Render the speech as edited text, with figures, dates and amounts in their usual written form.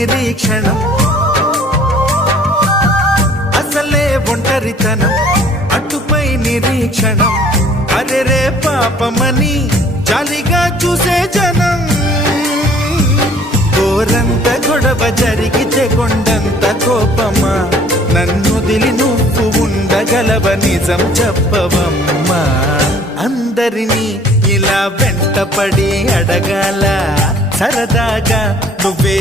నిరీక్షణం, అసలే ఒంటరితనం, అటుపై నిరీక్షణం, అరెరే పాపమని జాలిగా చూసే జనం. గోరంత గొడవ జరిగితే కొండంత కోపమా, నన్నుదిలి నువ్వు ఉండగలవ నిజం చెప్పవమ్మా. అందరినీ ఇలా వెంటపడి అడగాల, సరదాగా నువ్వే